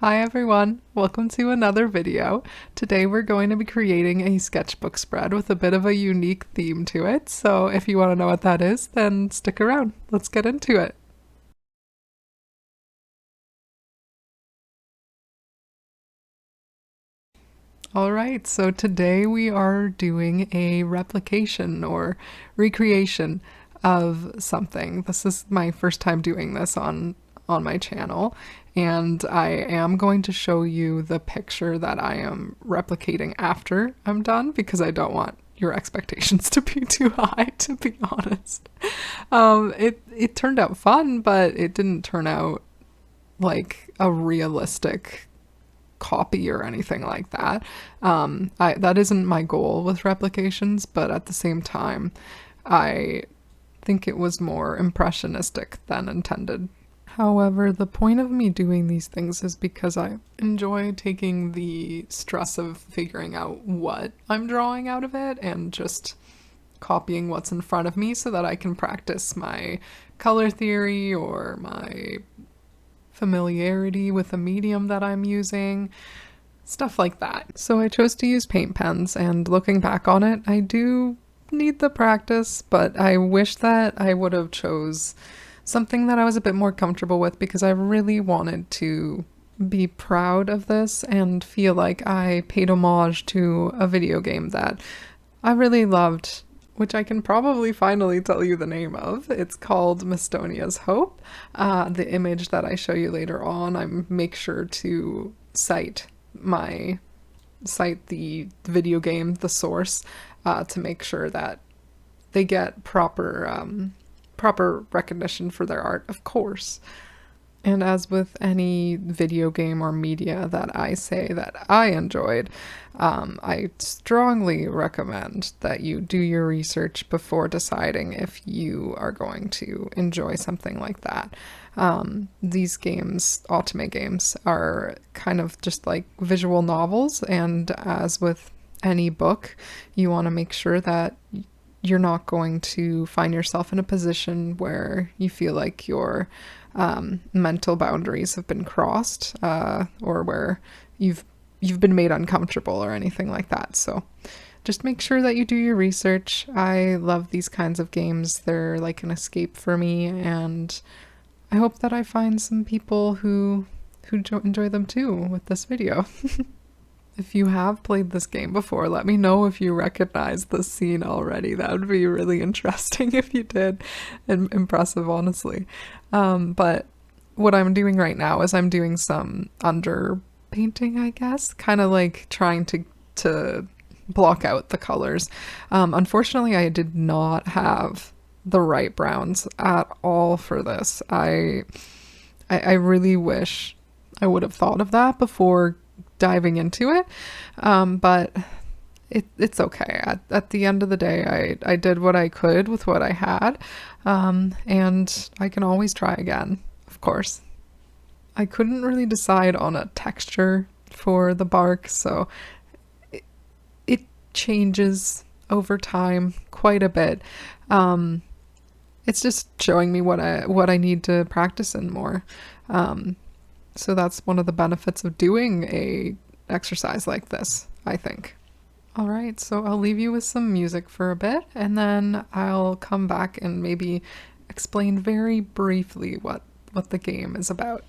Hi everyone, welcome to another video. Today we're going to be creating a sketchbook spread with a bit of a unique theme to it, so if you want to know what that is, then stick around. Let's get into it. Alright, so today we are doing a replication or recreation of something. This is my first time doing this on my channel, and I am going to show you the picture that I am replicating after I'm done because I don't want your expectations to be too high, to be honest. It turned out fun, but it didn't turn out like a realistic copy or anything like that. That isn't my goal with replications, but at the same time, I think it was more impressionistic than intended. However, the point of me doing these things is because I enjoy taking the stress of figuring out what I'm drawing out of it and just copying what's in front of me so that I can practice my color theory or my familiarity with the medium that I'm using, stuff like that. So I chose to use paint pens, and looking back on it, I do need the practice, but I wish that I would have chose something that I was a bit more comfortable with because I really wanted to be proud of this and feel like I paid homage to a video game that I really loved, which I can probably finally tell you the name of. It's called MistoniasHope. The image that I show you later on, I make sure to cite the video game, the source, to make sure that they get proper recognition for their art, of course. And as with any video game or media that I say that I enjoyed, I strongly recommend that you do your research before deciding if you are going to enjoy something like that. These games, Otomate games, are kind of just like visual novels, and as with any book, you want to make sure that you're not going to find yourself in a position where you feel like your mental boundaries have been crossed, or where you've been made uncomfortable or anything like that. So just make sure that you do your research. I love these kinds of games. They're like an escape for me, and I hope that I find some people who enjoy them too with this video. If you have played this game before, let me know if you recognize the scene already. That would be really interesting if you did, and impressive, honestly. But what I'm doing right now is I'm doing some underpainting, I guess, kind of like trying to block out the colors. Unfortunately, I did not have the right browns at all for this. I really wish I would have thought of that before diving into it, but it's okay. At the end of the day, I did what I could with what I had, and I can always try again, of course. I couldn't really decide on a texture for the bark, so it, it changes over time quite a bit. It's just showing me what I need to practice in more. So that's one of the benefits of doing a exercise like this, I think. All right, so I'll leave you with some music for a bit, and then I'll come back and maybe explain very briefly what the game is about.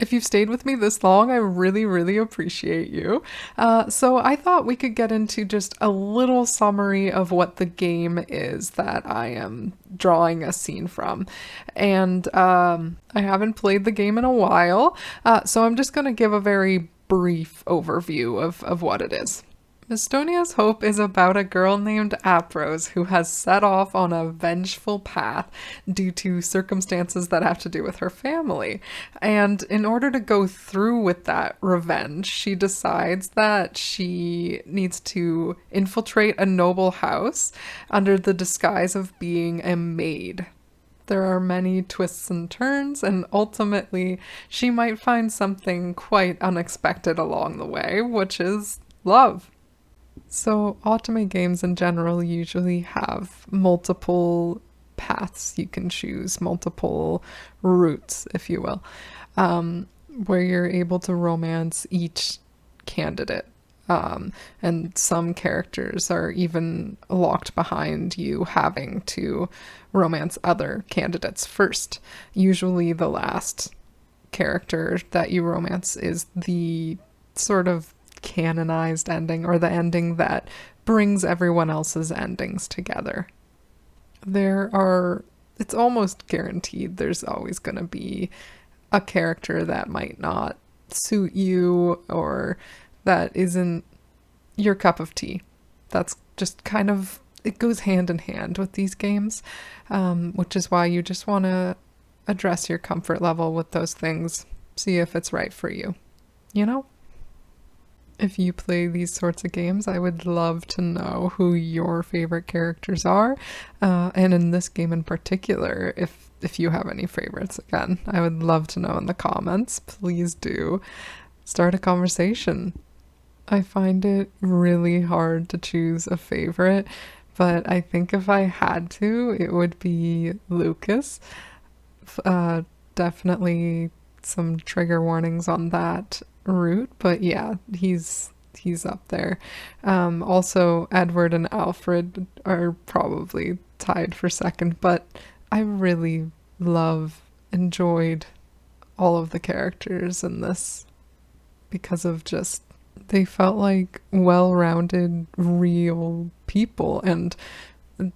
If you've stayed with me this long, I really, really appreciate you. So I thought we could get into just a little summary of what the game is that I am drawing a scene from. And I haven't played the game in a while, so I'm just going to give a very brief overview of what it is. Mistonia's Hope is about a girl named Aprose who has set off on a vengeful path due to circumstances that have to do with her family. And in order to go through with that revenge, she decides that she needs to infiltrate a noble house under the disguise of being a maid. There are many twists and turns, and ultimately, she might find something quite unexpected along the way, which is love. So, Otomate games in general usually have multiple paths you can choose, multiple routes, if you will, where you're able to romance each candidate. And some characters are even locked behind you having to romance other candidates first. Usually, the last character that you romance is the sort of canonized ending, or the ending that brings everyone else's endings together. It's almost guaranteed there's always going to be a character that might not suit you or that isn't your cup of tea. That's just kind of, it goes hand in hand with these games, which is why you just want to address your comfort level with those things, see if it's right for you, you know? If you play these sorts of games, I would love to know who your favorite characters are. And in this game in particular, if you have any favorites, again, I would love to know in the comments. Please do start a conversation. I find it really hard to choose a favorite, but I think if I had to, it would be Lucas. Definitely some trigger warnings on that route, but yeah, he's up there. Also, Edward and Alfred are probably tied for second, but I really enjoyed all of the characters in this because of just they felt like well-rounded, real people, and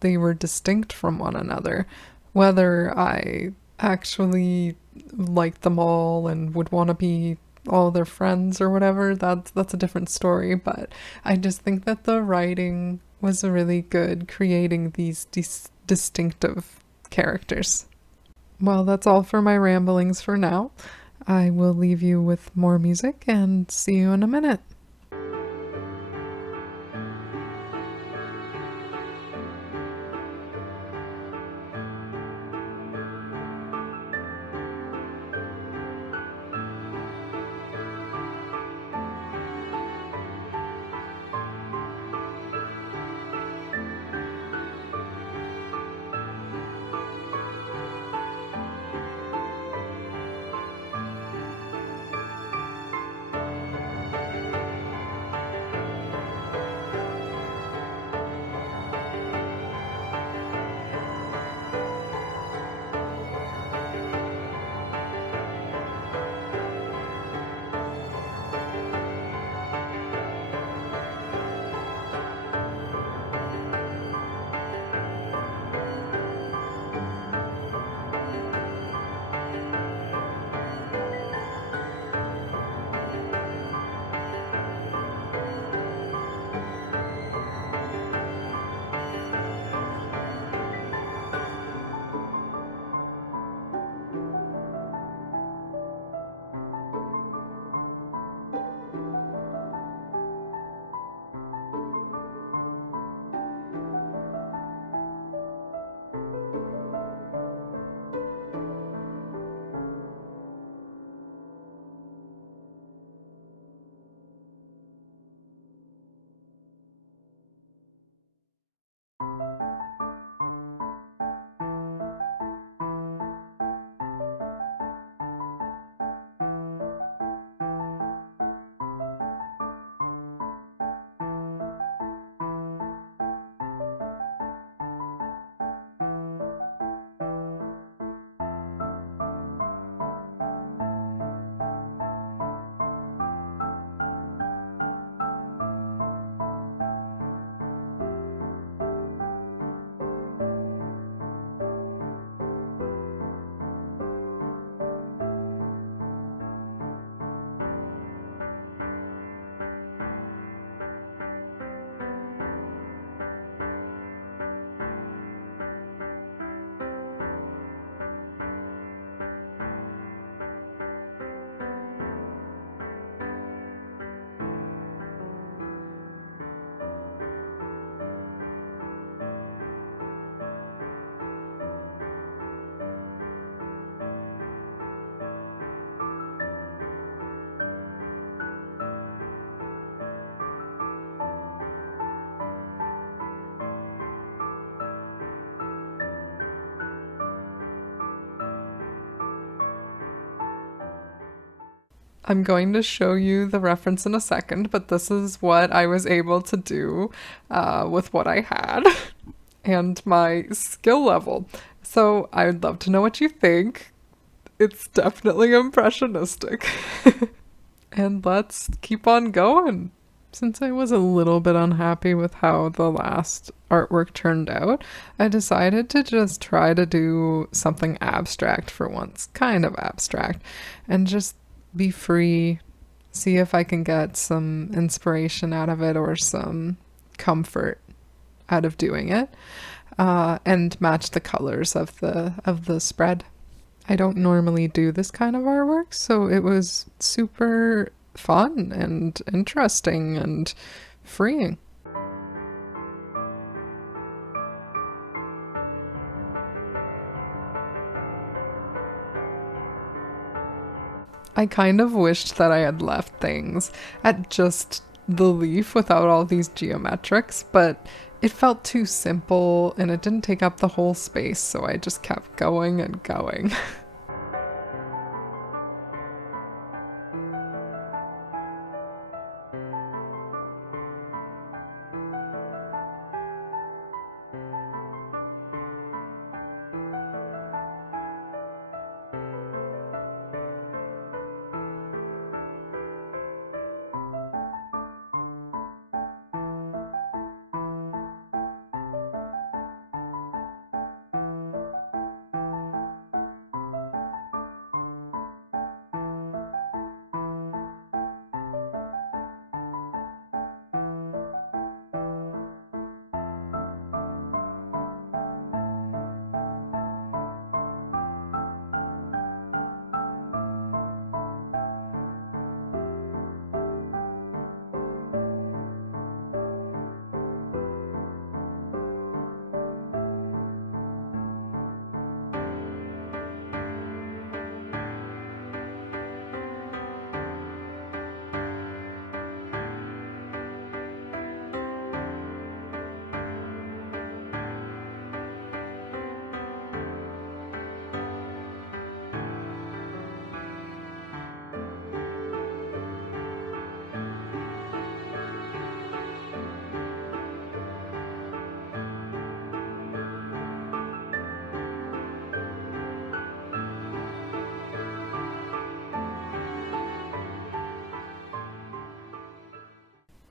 they were distinct from one another. Whether I actually liked them all and would want to be all their friends or whatever, that's a different story, but I just think that the writing was really good, creating these distinctive characters. Well, that's all for my ramblings for now. I will leave you with more music and see you in a minute. I'm going to show you the reference in a second, but this is what I was able to do with what I had and my skill level. So I would love to know what you think. It's definitely impressionistic. And let's keep on going. Since I was a little bit unhappy with how the last artwork turned out, I decided to just try to do something abstract for once, kind of abstract, and just be free, see if I can get some inspiration out of it or some comfort out of doing it, and match the colors of the spread. I don't normally do this kind of artwork, so it was super fun and interesting and freeing. I kind of wished that I had left things at just the leaf without all these geometrics, but it felt too simple and it didn't take up the whole space, so I just kept going and going.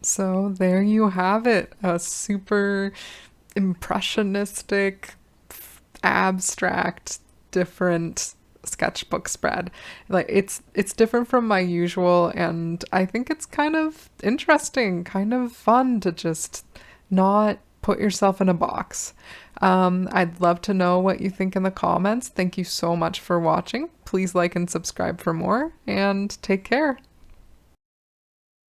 So there you have it, a super impressionistic, abstract, different sketchbook spread. Like it's different from my usual, and I think it's kind of interesting, kind of fun to just not put yourself in a box. I'd love to know what you think in the comments. Thank you so much for watching. Please like and subscribe for more, and take care.